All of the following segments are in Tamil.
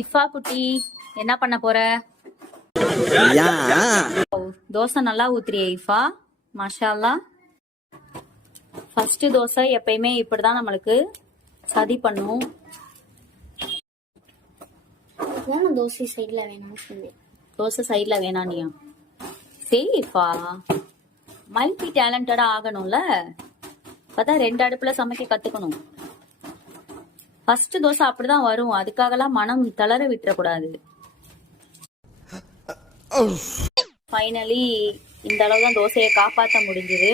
இஃபா குட்டி என்ன பண்ண போற? தோசை நல்லா ஊத்துறியே இஃபா, மாஷா அல்லாஹ். ஃபர்ஸ்ட் தோசை எப்பயுமே இப்படிதான் நம்மளுக்கு சதி பண்ணும். தோசை சைட்ல வேணாம்னு சொல்லி தோசை சைட்ல வேணானியா? சரி இஃபா, மல்டி டேலண்டடா ஆகணும்ல, அப்பதான் 2 அடுப்புல சமைக்க கத்துக்கணும். ஃபர்ஸ்ட் தோசை அப்படிதான் வரும், அதுக்காகலாம் மனம் தளர விட்டுறக்கூடாது. ஃபைனலி இந்த அளவு தான் தோசையை காப்பாற்ற முடிஞ்சது.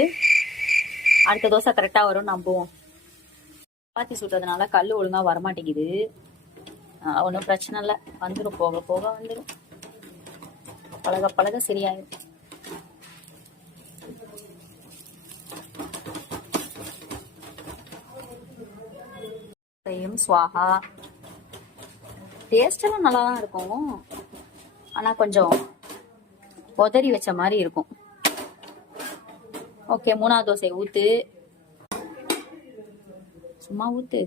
அடுத்த தோசை கரெக்டா வரும் நம்புவோம். சப்பாத்தி சுடுறதுனால கல் ஒழுங்கா வரமாட்டேங்குது. ஒன்றும் பிரச்சனை இல்லை, வந்துடும், போக போக வந்துடும், பழக பழக சரியாயிடும். ஸ்வாஹா. டேஸ்ட் எல்லாம் நல்லா தான் இருக்கும், ஆனா கொஞ்சம் உதறி வச்ச மாதிரி இருக்கும். ஓகே, 3வது தோசை ஊத்து, சும்மா ஊத்து.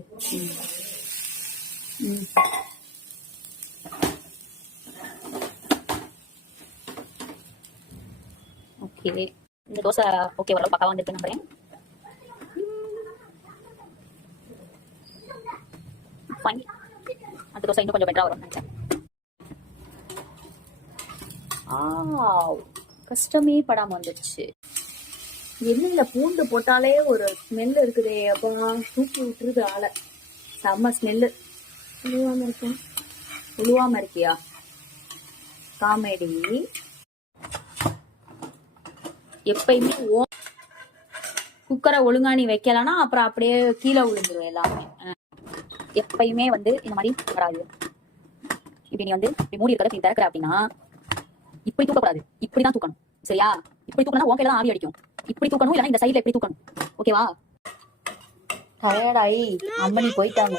ஓகே, இந்த தோசை ஓகே வர பக்கம் வந்துட்டு நம்புறேன். அந்த தோசை இன்னும் கொஞ்சம் பெட்டரா வரும் நினைச்சேன். கஷ்டமே படாம வந்துடுச்சு. எண்ணெயில பூண்டு போட்டாலே ஒரு ஸ்மெல் இருக்குதே, அப்பா தூக்கி விட்டுருது ஆளை. செம்ம ஸ்மெல்லு. உழுவாம இருக்கேன். உழுவாம இருக்கியா? காமெடி. எப்பயுமே குக்கரை ஒழுங்கா நீ வைக்கலன்னா அப்புறம் அப்படியே கீழே விழுந்துரும் எல்லாமே. எப்பயுமே வந்து இந்த மாதிரி வராது. இப்படி நீ வந்து மூடி இருக்கிறத நீ திறக்கிற அப்படின்னா இப்படி தூக்கக்கூடாது, இப்படிதான் தூக்கணும், சரியா? இப்படி தூக்கணும் ஓகே தான் ஆவி அடிக்கும். இப்படி தூக்கணும், இல்லைன்னா இந்த சைட்ல இப்படி தூக்கணும், ஓகேவா? டயர்டாயி அம்மனி போயிட்டாங்க.